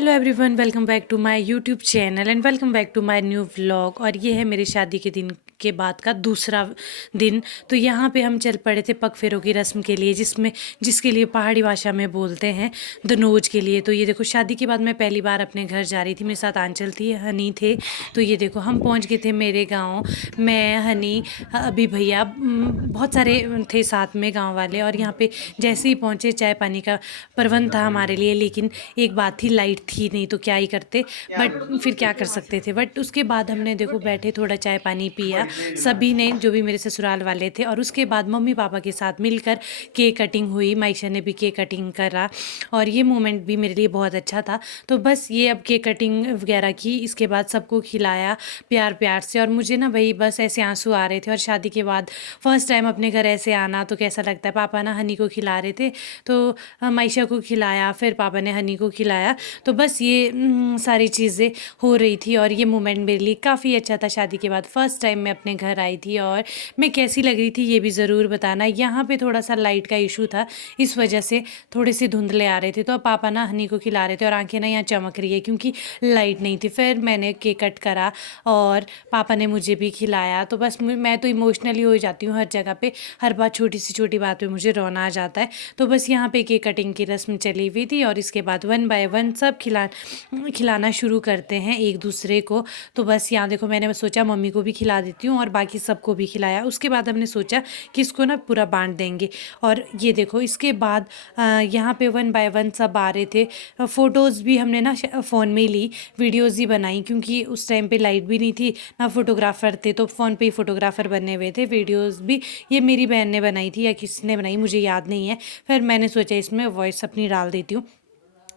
Hello everyone, welcome back to my YouTube channel and welcome back to my new vlog. और ये है मेरी शादी के दिन के बाद का दूसरा दिन। तो यहाँ पे हम चल पड़े थे पग फेरों की रस्म के लिए, जिसके लिए पहाड़ी भाषा में बोलते हैं दनोज के लिए। तो ये देखो, शादी के बाद मैं पहली बार अपने घर जा रही थी। मेरे साथ आंचल थी, हनी थे। तो ये देखो, हम पहुँच गए थे मेरे गाँव। मैं, हनी, अभी भैया, बहुत सारे थे साथ में गाँव वाले। और यहाँ पे जैसे ही पहुँचे, चाय पानी का प्रबंध था हमारे लिए। लेकिन एक बात थी, लाइट थी नहीं, तो क्या ही करते, बट फिर क्या कर सकते थे। बट उसके बाद हमने देखो बैठे, थोड़ा चाय पानी पिया सभी ने, जो भी मेरे ससुराल वाले थे। और उसके बाद मम्मी पापा के साथ मिलकर केक कटिंग हुई। मायशा ने भी केक कटिंग करा और ये मोमेंट भी मेरे लिए बहुत अच्छा था। तो बस ये अब केक कटिंग वगैरह की, इसके बाद सबको खिलाया प्यार प्यार से। और मुझे ना भाई बस ऐसे आंसू आ रहे थे। और शादी के बाद फर्स्ट टाइम अपने घर ऐसे आना तो कैसा लगता है। पापा ना हनी को खिला रहे थे, तो मायशा को खिलाया, फिर पापा ने हनी को खिलाया। तो बस ये सारी चीज़ें हो रही थी। और ये मोमेंट मेरे लिए काफ़ी अच्छा था। शादी के बाद फर्स्ट टाइम मैं अपने घर आई थी। और मैं कैसी लग रही थी ये भी ज़रूर बताना। यहाँ पे थोड़ा सा लाइट का इशू था, इस वजह से थोड़े से धुंधले आ रहे थे। तो अब पापा ना हनी को खिला रहे थे और आंखें ना यहाँ चमक रही है क्योंकि लाइट नहीं थी। फिर मैंने केक कट करा और पापा ने मुझे भी खिलाया। तो बस मैं तो इमोशनली हो जाती हूँ हर जगह पे। हर बात, छोटी सी छोटी बात पे मुझे रोना आ जाता है। तो बस यहाँ पे केक कटिंग की रस्म चली हुई थी। और इसके बाद वन बाय वन सब खिलाना शुरू करते हैं एक दूसरे को। तो बस यहाँ देखो, मैंने सोचा मम्मी को भी खिला देती हूँ और बाकी सबको भी खिलाया। उसके बाद हमने सोचा कि इसको ना पूरा बांट देंगे। और ये देखो, इसके बाद यहाँ पे वन बाय वन सब आ रहे थे। फ़ोटोज़ भी हमने ना फ़ोन में ही ली, वीडियोज़ ही बनाई क्योंकि उस टाइम पे लाइट भी नहीं थी, ना फोटोग्राफ़र थे। तो फ़ोन पे ही फ़ोटोग्राफ़र बने हुए थे। वीडियोज़ भी ये मेरी बहन ने बनाई थी या किसने बनाई, मुझे याद नहीं है। फिर मैंने सोचा इसमें वॉइस अपनी डाल देती हूँ।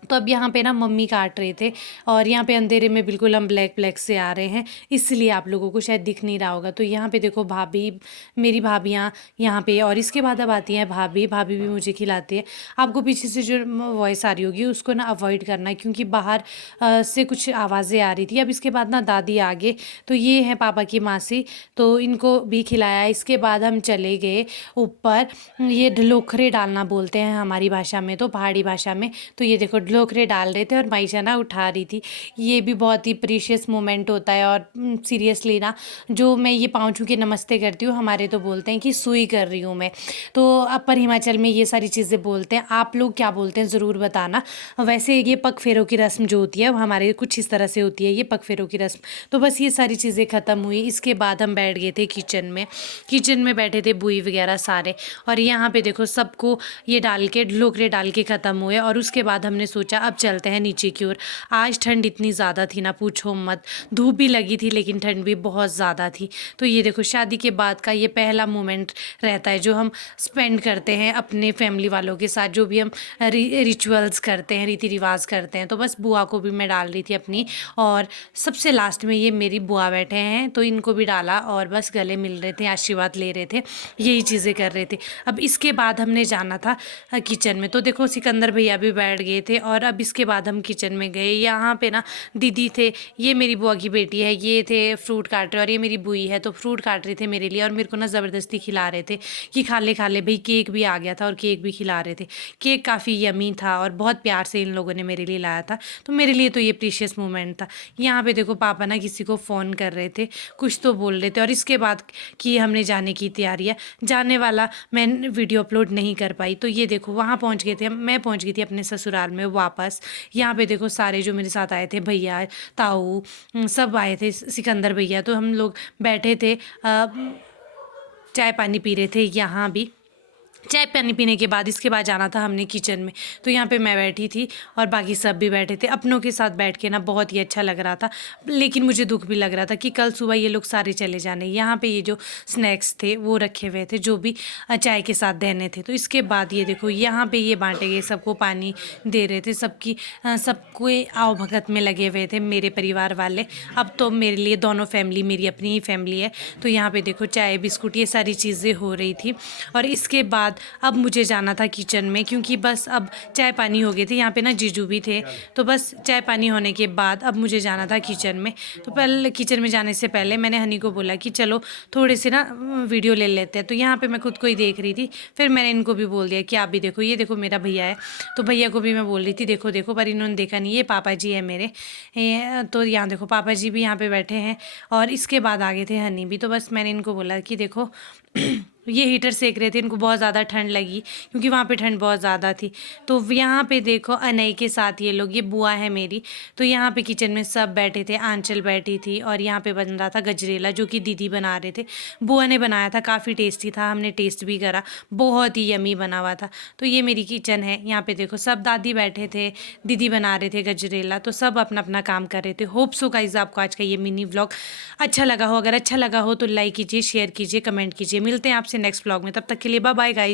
तो अब यहाँ पे ना मम्मी काट रहे थे और यहाँ पे अंधेरे में बिल्कुल हम ब्लैक ब्लैक से आ रहे हैं, इसलिए आप लोगों को शायद दिख नहीं रहा होगा। तो यहाँ पे देखो भाभी, मेरी भाभियाँ यहाँ पे। और इसके बाद अब आती हैं भाभी। भाभी भी मुझे खिलाती है। आपको पीछे से जो वॉइस आ रही होगी उसको ना अवॉइड करना है क्योंकि बाहर से कुछ आवाज़ें आ रही थी। अब इसके बाद ना दादी आगे, तो ये है पापा की मासी, तो इनको भी खिलाया। इसके बाद हम चले गए ऊपर। ये ढलोखरे डालना बोलते हैं हमारी भाषा में, तो पहाड़ी भाषा में। तो ये देखो ढलोखरे डाल रहे थे और मायशा ना उठा रही थी। ये भी बहुत ही प्रीशियस मोमेंट होता है। और सीरियसली ना, जो मैं ये पाँव छू के नमस्ते करती हूँ, हमारे तो बोलते हैं कि सुई कर रही हूँ मैं। तो अपर हिमाचल में ये सारी चीज़ें बोलते हैं। आप लोग क्या बोलते हैं ज़रूर बताना। वैसे ये पग फेरों की रस्म जो होती है वो हमारे कुछ इस तरह से होती है, ये पग फेरों की रस्म। तो बस ये सारी चीज़ें ख़त्म हुई। इसके बाद हम बैठ गए थे किचन में। किचन में बैठे थे बुई वगैरह सारे। और यहाँ पे देखो सबको ये डाल के, ढलोकरे डाल के ख़त्म हुए। और उसके बाद हमने सोचा अब चलते हैं नीचे की ओर। आज ठंड इतनी ज़्यादा थी ना, पूछो मत। धूप भी लगी थी लेकिन ठंड भी बहुत ज़्यादा थी। तो ये देखो, शादी के बाद का ये पहला मोमेंट रहता है जो हम स्पेंड करते हैं अपने फैमिली वालों के साथ, जो भी हम रिचुअल्स करते हैं, रीति रिवाज करते हैं। तो बस बुआ को भी मैं डाल रही थी अपनी। और सबसे लास्ट में ये मेरी बुआ बैठे हैं, तो इनको भी डाला और बस गले मिल रहे थे, आशीर्वाद ले रहे थे, यही चीज़ें कर रहे थे। अब इसके बाद हमने जाना था किचन में। तो देखो सिकंदर भैया भी बैठ गए थे। और अब इसके बाद हम किचन में गए। यहाँ पे ना दीदी थे, ये मेरी बुआ की बेटी है, ये थे फ्रूट काट रहे। और ये मेरी बुई है, तो फ्रूट काट रहे थे मेरे लिए और मेरे को ना ज़बरदस्ती खिला रहे थे कि खा ले भाई। केक भी आ गया था और केक भी खिला रहे थे। केक काफ़ी यमी था और बहुत प्यार से इन लोगों ने मेरे लिए लाया था। तो मेरे लिए तो ये प्रीशियस मोमेंट था। यहाँ पे देखो पापा ना किसी को फ़ोन कर रहे थे, कुछ तो बोल रहे थे। और इसके बाद की हमने जाने की तैयारियाँ, जाने वाला मैं वीडियो अपलोड नहीं कर पाई। तो ये देखो वहाँ पहुँच गए थे, मैं पहुँच गई थी अपने ससुराल में वापस। यहाँ पे देखो सारे जो मेरे साथ आए थे, भैया, ताऊ, सब आए थे, सिकंदर भैया। तो हम लोग बैठे थे, चाय पानी पी रहे थे यहाँ भी। चाय पानी पीने के बाद इसके बाद जाना था हमने किचन में। तो यहाँ पे मैं बैठी थी और बाकी सब भी बैठे थे। अपनों के साथ बैठ के ना बहुत ही अच्छा लग रहा था, लेकिन मुझे दुख भी लग रहा था कि कल सुबह ये लोग सारे चले जाने। यहाँ पे ये जो स्नैक्स थे वो रखे हुए थे, जो भी चाय के साथ देने थे। तो इसके बाद ये देखो यहाँ पे ये बांटे गए, सबको पानी दे रहे थे, सबको आओ भगत में लगे हुए थे मेरे परिवार वाले। अब तो मेरे लिए दोनों फैमिली मेरी अपनी ही फैमिली है। तो यहाँ पे देखो चाय बिस्कुट ये सारी चीज़ें हो रही थी। और इसके बाद बाद अब मुझे जाना था किचन में, क्योंकि बस अब चाय पानी हो गए थे। यहाँ पे ना जीजू भी थे, तो बस चाय पानी होने के बाद अब मुझे जाना था किचन में। तो पहले किचन में जाने से पहले मैंने हनी को बोला कि चलो थोड़े से ना वीडियो ले लेते हैं। तो यहाँ पे मैं खुद को ही देख रही थी, फिर मैंने इनको भी बोल दिया कि आप भी देखो, ये देखो मेरा भैया है। तो भैया को भी मैं बोल रही थी देखो देखो, पर इन्होंने देखा नहीं। ये पापा जी है मेरे। तो यहाँ देखो पापा जी भी यहाँ पे बैठे हैं, और इसके बाद आगे थे हनी भी। तो बस मैंने इनको बोला कि देखो ये हीटर सेक रहे थे, इनको बहुत ज़्यादा ठंड लगी, क्योंकि वहाँ पे ठंड बहुत ज़्यादा थी। तो यहाँ पे देखो अनई के साथ ये लोग, ये बुआ है मेरी। तो यहाँ पे किचन में सब बैठे थे, आंचल बैठी थी, और यहाँ पे बन रहा था गजरेला, जो कि दीदी बना रहे थे। बुआ ने बनाया था, काफ़ी टेस्टी था, हमने टेस्ट भी करा, बहुत ही यमी बना हुआ था। तो ये मेरी किचन है। यहाँ पे देखो सब दादी बैठे थे, दीदी बना रहे थे गजरेला, तो सब अपना अपना काम कर रहे थे। होप सो गाइस आपको आज का ये मिनी व्लॉग अच्छा लगा हो। अगर अच्छा लगा हो तो लाइक कीजिए, शेयर कीजिए, कमेंट कीजिए। मिलते हैं आपसे नेक्स्ट व्लॉग में, तब तक के लिए बाय बाय गाइस।